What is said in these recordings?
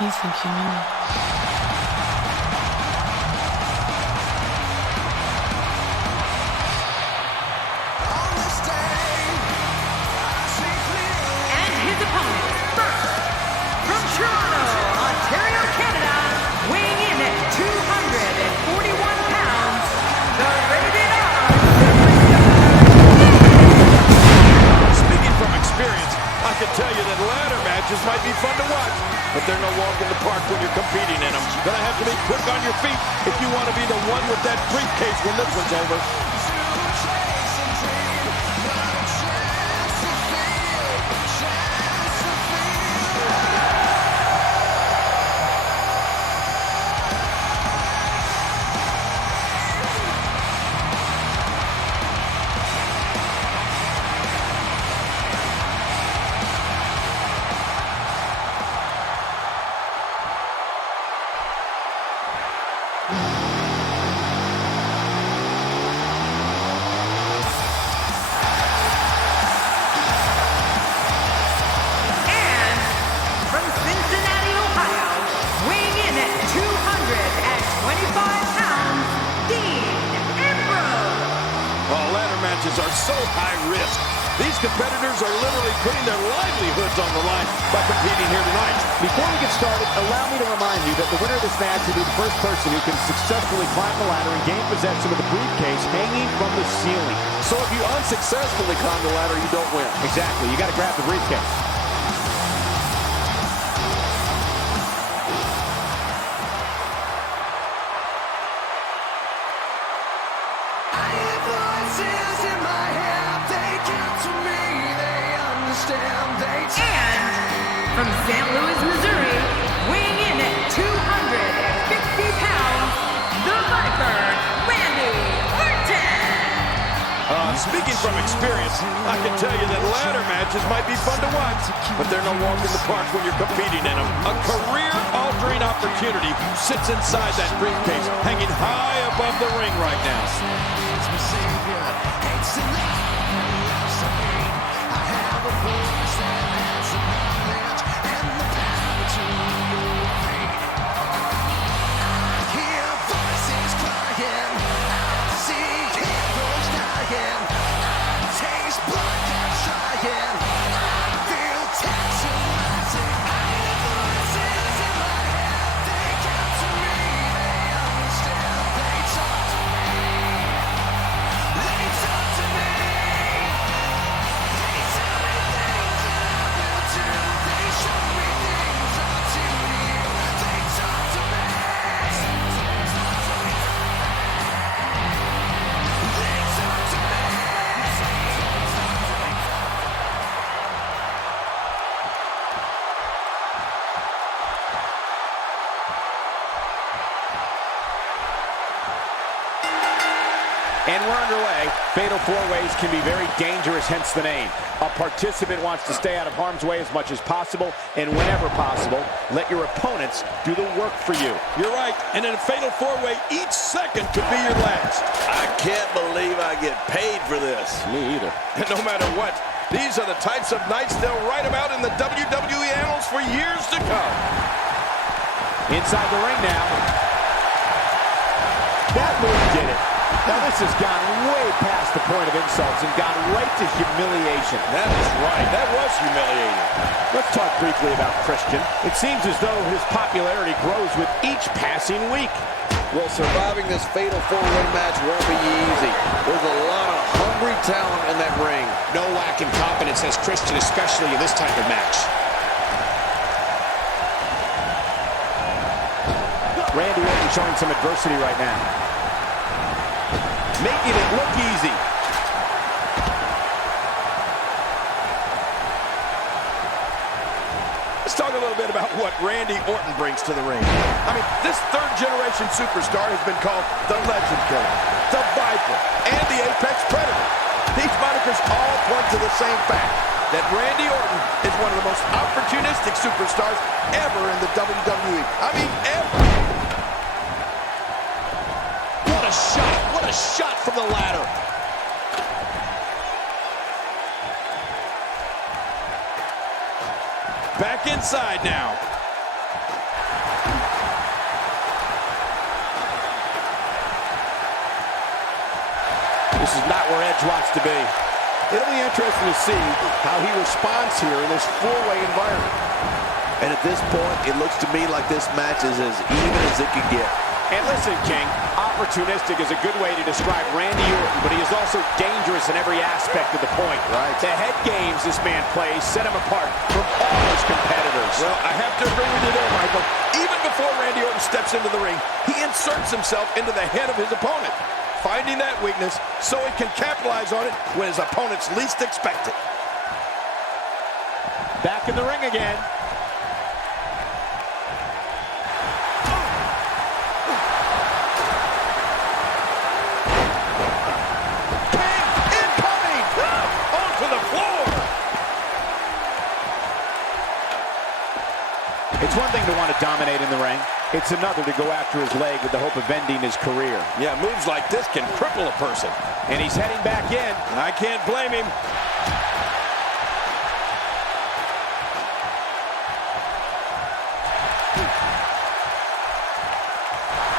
You think you know me? And his opponent, first, from Toronto, Ontario, Canada, weighing in at 241 pounds, the rated R superstar. Speaking from experience, I can tell you that ladder matches might be fun to watch, but they're no walk in the park when you're competing in them. Gonna have to be quick on your feet if you want to be the one with that briefcase when this one's over. Are so high risk. These competitors are literally putting their livelihoods on the line by competing here tonight. Before we get started, allow me to remind you that the winner of this match will be the first person who can successfully climb the ladder and gain possession of the briefcase hanging from the ceiling. So if you unsuccessfully climb the ladder, you don't win. Exactly. You got to grab the briefcase. And from St. Louis, Missouri, weighing in at 250 pounds, the Viper, Randy Orton. Speaking from experience, I can tell you that ladder matches might be fun to watch, but they're no walk in the park when you're competing in them. A career-altering opportunity sits inside that briefcase, hanging high above the ring right now. And we're underway. Fatal four-ways can be very dangerous, hence the name. A participant wants to stay out of harm's way as much as possible, and whenever possible, let your opponents do the work for you. You're right, and in a fatal four-way, each second could be your last. I can't believe I get paid for this. Me either. And no matter what, these are the types of nights they'll write about in the WWE annals for years to come. Inside the ring now. That move did it. Now this has gone way past the point of insults and gone right to humiliation. That is right. That was humiliating. Let's talk briefly about Christian. It seems as though his popularity grows with each passing week. Well, surviving this fatal four-way match won't be easy. There's a lot of hungry talent in that ring. No lack in confidence as Christian, especially in this type of match. Randy Orton showing some adversity right now. Making it look easy. Let's talk a little bit about what Randy Orton brings to the ring. I mean, this third-generation superstar has been called the Legend Killer, the Viper, and the Apex Predator. These monikers all point to the same fact, that Randy Orton is one of the most opportunistic superstars ever in the WWE. I mean, ever. What a shot! What a shot from the ladder! Back inside now. This is not where Edge wants to be. It'll be interesting to see how he responds here in this four-way environment. And at this point, it looks to me like this match is as even as it can get. And listen, King, opportunistic is a good way to describe Randy Orton, but he is also dangerous in every aspect of the point. Right. The head games this man plays set him apart from all his competitors. Well, I have to agree with you there, Michael. Even before Randy Orton steps into the ring, he inserts himself into the head of his opponent, finding that weakness so he can capitalize on it when his opponents least expect it. Back in the ring again. It's one thing to want to dominate in the ring. It's another to go after his leg with the hope of ending his career. Yeah, moves like this can cripple a person. And he's heading back in. I can't blame him.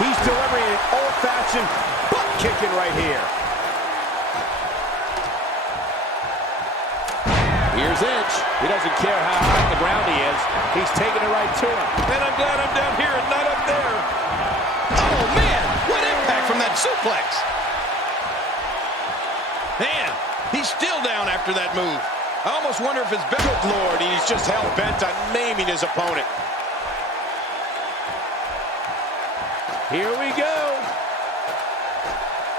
He's delivering an old-fashioned butt kicking right here. Here's Edge. He doesn't care how high on the ground he is. He's taking it right to him. And I'm glad I'm down here and not up there. Oh, man. What impact from that suplex. Man, he's still down after that move. I almost wonder if it's been... Good Lord, he's just hell-bent on maiming his opponent. Here we go.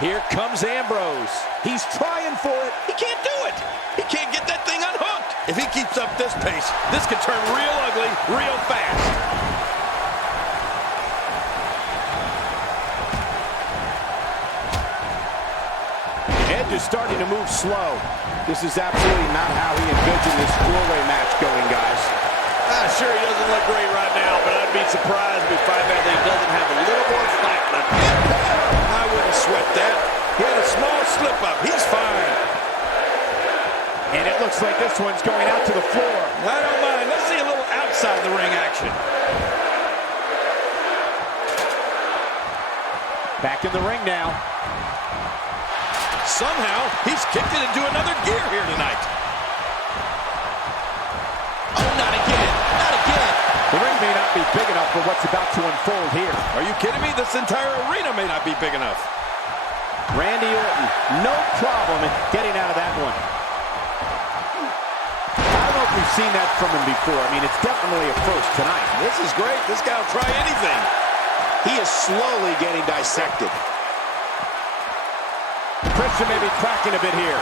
Here comes Ambrose. He's trying for it. He can't do it. He can't get that thing unhooked. If he keeps up this pace, this could turn real ugly real fast. Edge is starting to move slow. This is absolutely not how he envisioned this four-way match going, guys. Sure, he doesn't look great right now, but I'd be surprised if we find out that he doesn't have a little more fight left. I wouldn't sweat that. He had a small slip-up. He's fine. And it looks like this one's going out to the floor. I don't mind. Let's see a little outside the ring action. Back in the ring now. Somehow, he's kicked it into another gear here tonight. Oh, not again. Not again. The ring may not be big enough for what's about to unfold here. Are you kidding me? This entire arena may not be big enough. Randy Orton, no problem in getting out of that one. I don't know if we've seen that from him before. I mean, it's definitely a first tonight. This is great. This guy will try anything. He is slowly getting dissected. Christian may be cracking a bit here.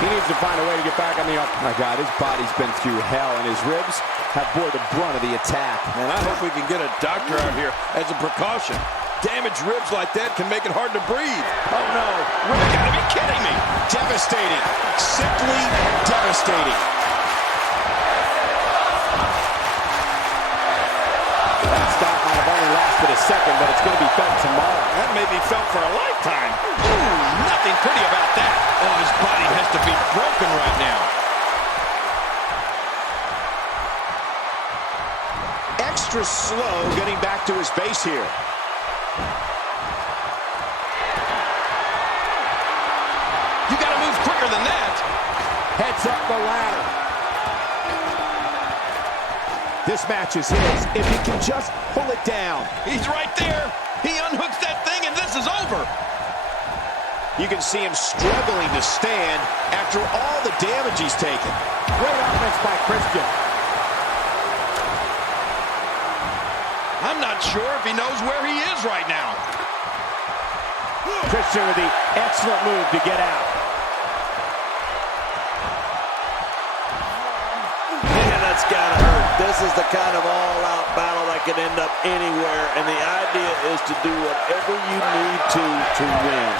He needs to find a way to get back on the... Oh, my God, his body's been through hell, and his ribs have bore the brunt of the attack. And I hope we can get a doctor out here as a precaution. Damaged ribs like that can make it hard to breathe. Oh, no. You gotta be kidding me. Devastating. Simply devastating. That stop might have only lasted a second, but it's going to be felt tomorrow. That may be felt for a lifetime. Ooh, nothing pretty about that. Oh, his body has to be broken right now. Extra slow getting back to his base here. You gotta move quicker than that. Heads up the ladder. This match is his if he can just pull it down. He's right there. He unhooks that thing and this is over. You can see him struggling to stand after all the damage he's taken. Great offense by Christian. I'm not sure if he knows where he is right now. Christian with the excellent move to get out. Man, that's gotta hurt. This is the kind of all-out battle that can end up anywhere, and the idea is to do whatever you need to win.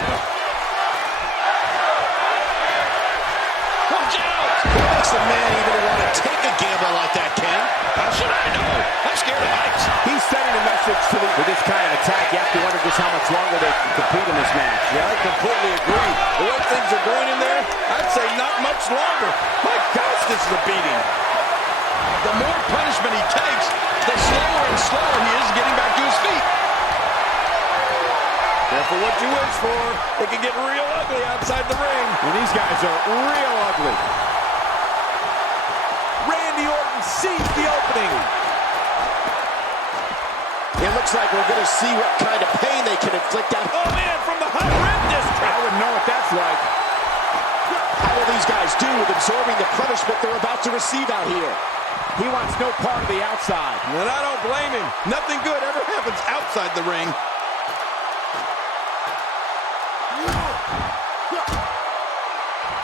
Watch out! What makes a man even want to take a gamble like that, Ken? How should I know? I'm scared of heights. He's sending a message to with this kind of attack. You have to wonder just how much longer they can compete in this match. Yeah, I completely agree. The way things are going in there, I'd say not much longer. My gosh, this is a beating. The more punishment he takes, the slower and slower he is getting back to his feet. Careful what you wish for. It can get real ugly outside the ring. And these guys are real ugly. Randy Orton sees the opening. It looks like we're going to see what kind of pain they can inflict out. Oh, man, from the high rim district. I wouldn't know what that's like. How will these guys do with absorbing the punishment they're about to receive out here? He wants no part of the outside. And I don't blame him. Nothing good ever happens outside the ring.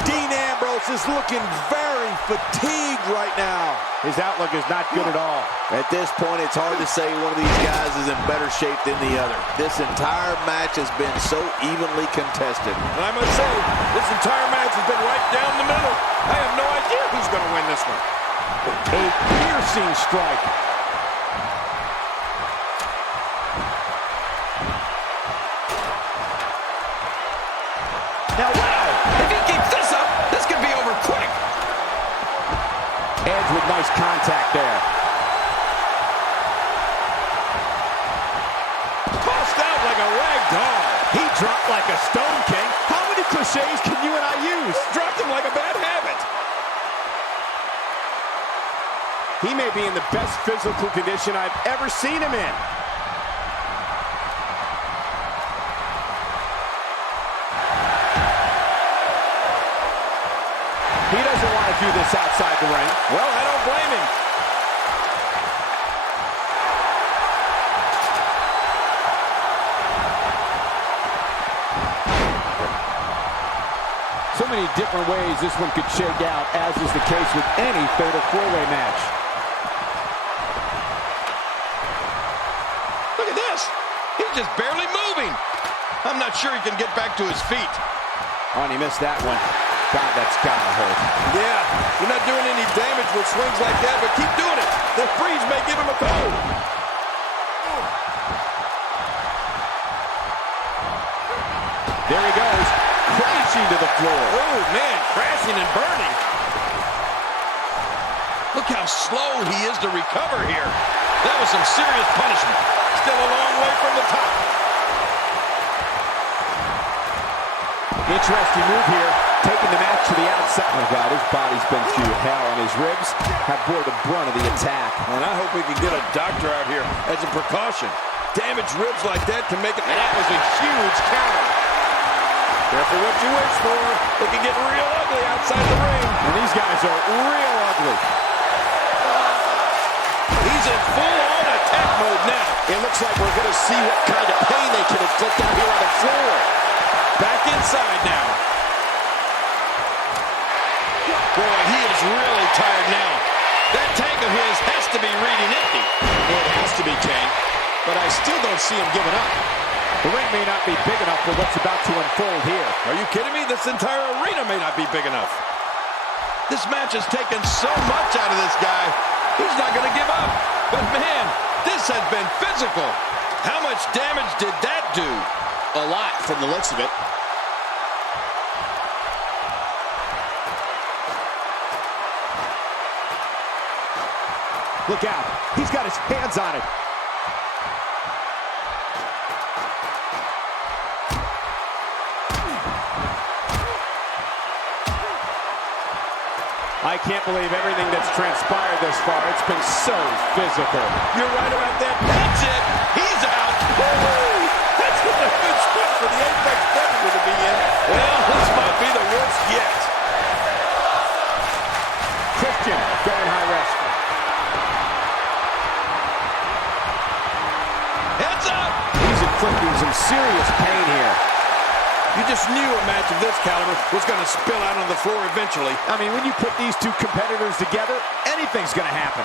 Dean Ambrose is looking very fatigued right now. His outlook is not good at all. At this point, it's hard to say one of these guys is in better shape than the other. This entire match has been so evenly contested. And I must say, this entire match has been right down the middle. I have no idea who's going to win this one. A piercing strike. Now, wow, if he keeps this up, this could be over quick. Edge with nice contact there. Tossed out like a rag doll. He dropped like a stone king. How many cliches can you and I use? Dropped him like a bad habit. He may be in the best physical condition I've ever seen him in. He doesn't want to do this outside the ring. Well, I don't blame him. So many different ways this one could shake out, as is the case with any fatal four-way match. Look at this. He's just barely moving. I'm not sure he can get back to his feet. Oh, and he missed that one. God, that's gotta hurt. Yeah, you're not doing any damage with swings like that, but keep doing it. The freeze may give him a cold. There he goes, crashing to the floor. Oh, man, crashing and burning. Look how slow he is to recover here. That was some serious punishment. Still a long way from the top. Interesting move here, taking the match to the outside. Oh God, his body's been through hell, and his ribs have bore the brunt of the attack. And I hope we can get a doctor out here as a precaution. Damaged ribs like that can make it. And that was a huge counter. Careful what you wish for. It can get real ugly outside the ring. And these guys are real ugly. He's in full-on attack mode now. It looks like we're going to see what kind of pain they can inflict out here on the floor. Back inside now. Boy, he is really tired now. That tank of his has to be reading empty. It has to be, King. But I still don't see him giving up. The ring may not be big enough for what's about to unfold here. Are you kidding me? This entire arena may not be big enough. This match has taken so much out of this guy. He's not going to give up. But, man, this has been physical. How much damage did that do? A lot from the looks of it. Look out. He's got his hands on it. I can't believe everything that's transpired thus far. It's been so physical. You're right about that. That's it. He's out. Woo! That's not a good spot for the Apex Predator to be in. Well, this might be the worst yet. Christian going high rest. Heads up. He's inflicting some serious pain here. You just knew a match of this caliber was going to spill out on the floor eventually. I mean, when you put these two competitors together, anything's going to happen.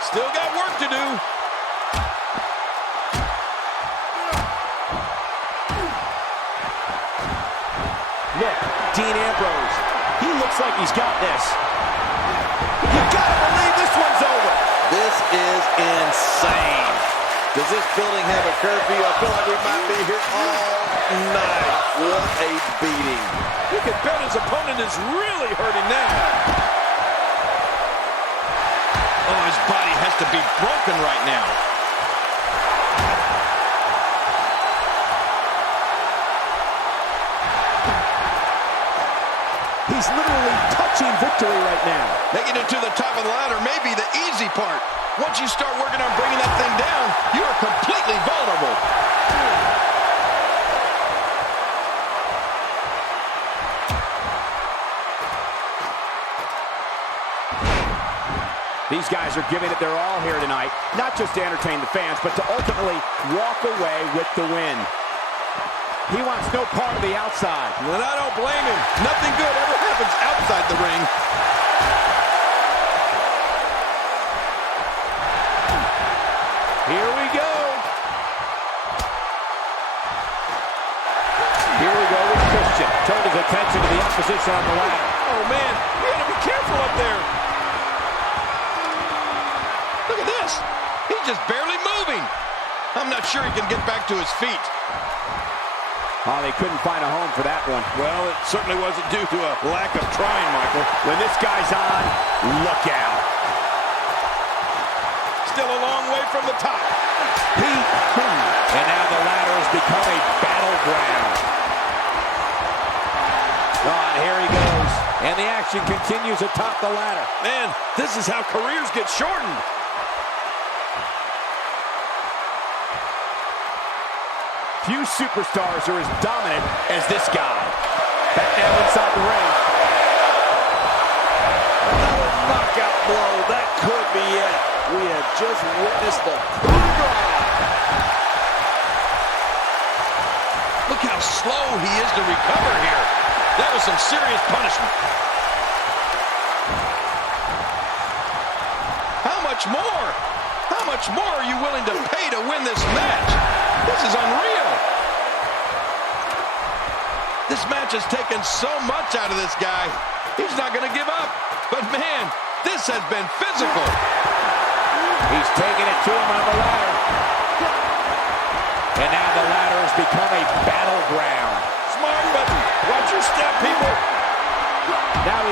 Still got work to do. Look, Dean Ambrose. He looks like he's got this. You gotta believe this one's over. This is insane. Does this building have a curfew? I feel like we might be here all night. What a beating. You can bet his opponent is really hurting now. Oh, his body has to be broken right now. He's literally touching victory right now. Making it to the top of the ladder may be the easy part. Once you start working on bringing that thing down, you are completely vulnerable. These guys are giving it their all here tonight, not just to entertain the fans, but to ultimately walk away with the win. He wants no part of the outside. And I don't blame him. Nothing good ever happens outside the ring. Here we go. Here we go with Christian. Turned his attention to the opposition on the ladder. Oh, man. You got to be careful up there. Look at this. He's just barely moving. I'm not sure he can get back to his feet. Oh, they couldn't find a home for that one. Well, it certainly wasn't due to a lack of trying, Michael. When this guy's on, look out. Still a long way from the top. And now the ladder has become a battleground. Oh, and here he goes. And the action continues atop the ladder. Man, this is how careers get shortened. Few superstars are as dominant as this guy. Back now inside the ring. Another knockout blow. That could be it. We have just witnessed the drive. Look how slow he is to recover here. That was some serious punishment. How much more? How much more are you willing to pay to win this match? This is unreal. This match has taken so much out of this guy. He's not going to give up. But man, this has been physical. He's taking it to him on the ladder. And now the ladder has become a battleground. Smart, but watch your step, people. Now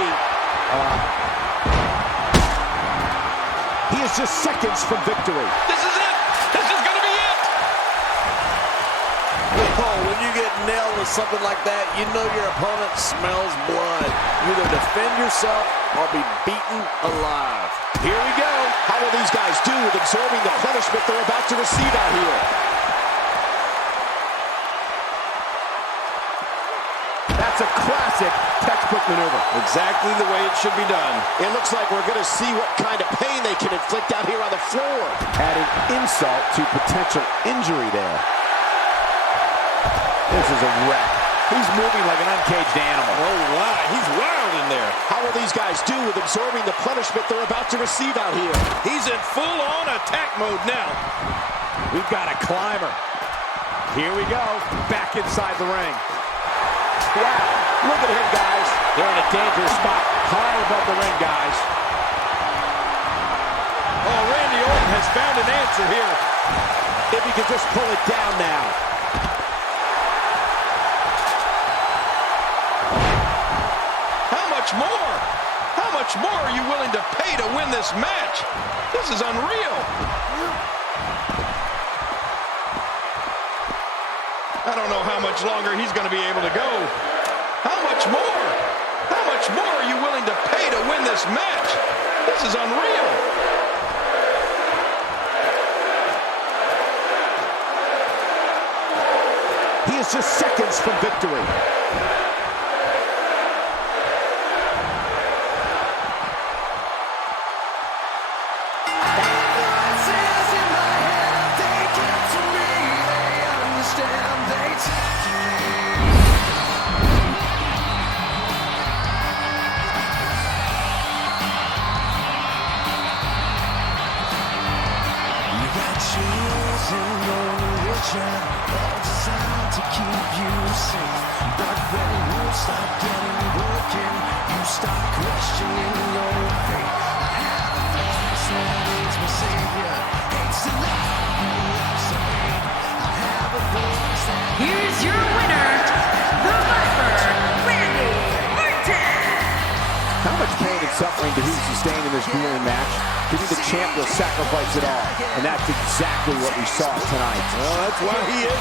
he is just seconds from victory. This is it. This is going to be it. Oh, when you get nailed with something like that, you know your opponent smells blood. You either defend yourself or be beaten alive. Here we go. How will these guys do with absorbing the punishment they're about to receive out here? That's a classic textbook maneuver. Exactly the way it should be done. It looks like we're going to see what kind of pain they can inflict out here on the floor. Adding insult to potential injury there. This is a wreck. He's moving like an uncaged animal. Oh, my. He's wild in there. How will these guys do with absorbing the punishment they're about to receive out here? He's in full-on attack mode now. We've got a climber. Here we go. Back inside the ring. Wow. Look at him, guys. They're in a dangerous spot. High above the ring, guys. Oh, Randy Orton has found an answer here. If he could just pull it down now. How much more? How much more are you willing to pay to win this match? This is unreal. I don't know how much longer he's going to be able to go. How much more? How much more are you willing to pay to win this match? This is unreal. He is just seconds from victory. all designed to keep you safe. But when you start getting broken, you start questioning your faith. I have a voice that is my savior. Hates the love who loves to hate. I have a voice that... Here's your winner, the Viper, Randy Orton. How much pain and suffering did he sustain in this grueling match? To be the champ will sacrifice it all. And that's exactly what we saw tonight. Well, that's why he is